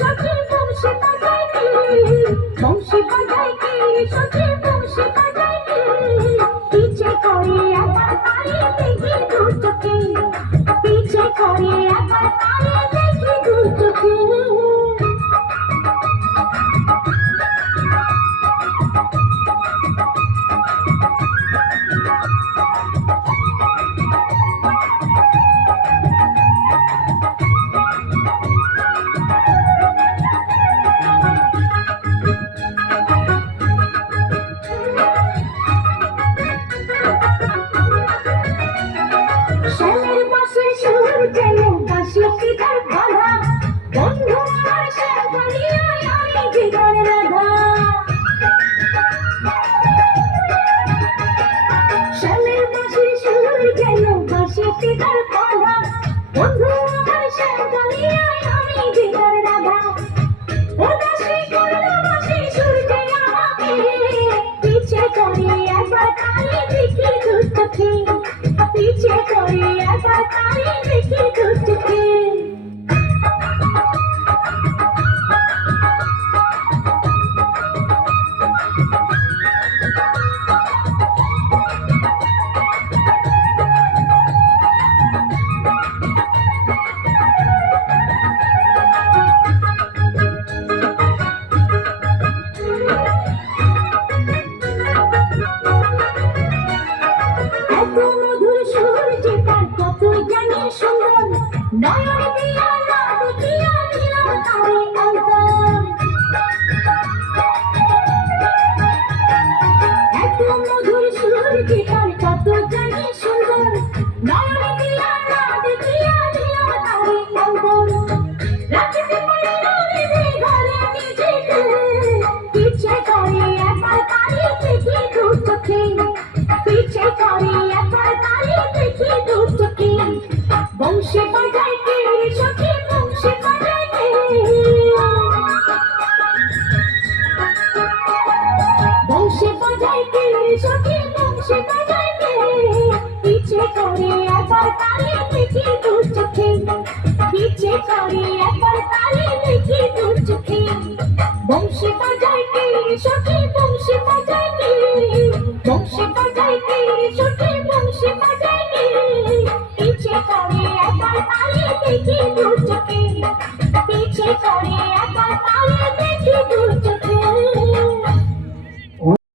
সখী বংশী বাজায় কে, বংশী বাজায় কে, সখী বংশী বাজায় কে, পিছে করে একবার তাড়িয়ে দেখি দু চোখে, পিছে করে একবার তাড়িয়ে দেখি দু চোখে। শ্যামের বাঁশির সুর যেন বাঁশি পিতার বাধা, বন্ধু আমার শ্যামকালিয়ায় আমি জীবন রাধা। শ্যামের বাঁশির সুর যেন বাঁশি পিতার বাধা, বন্ধু আমার শ্যামকালিয়ায় আমি জীবন রাধা। উদাসী করল বাঁশি সুর যে আমাকে, পিছে করে একবার তাড়িয়ে দেখি দু চোখে, পিছে করে একবার তাড়িয়ে দেখি দু চোখে। এত মধুর সুর যে তার কতই জানি সুন্দর, নয়ন দিয়া না দেখিয়া দিলাম তারে অন্তর। এত মধুর সুর যে তার কত জানি সুন্দর, নয়ন দিয়া না দেখিয়া দিলাম তারে অন্তর। রাখিতে পারিল নিজে ঘরে নিজেকে, পিছে করে একবার তাড়িয়ে দেখি দু চোখে, পিছে করে একবার তাড়িয়ে দেখি দু চোখে। বংশী বাজায় কে, সখী বংশী বাজায় কে, বংশী বাজায় কে, সখী বংশী বাজায় কে, পিছে করে একবার তাড়িয়ে দেখি দু চোখে, পিছে করে একবার তাড়িয়ে দেখি দু চোখে। বংশী বাজায় কে, সখী বংশী বাজায় কে, বংশী বাজায় কে, সখী বংশী বাজায় কে, পিছে করে একবার তাড়িয়ে দেখি দু চোখে, পিছে করে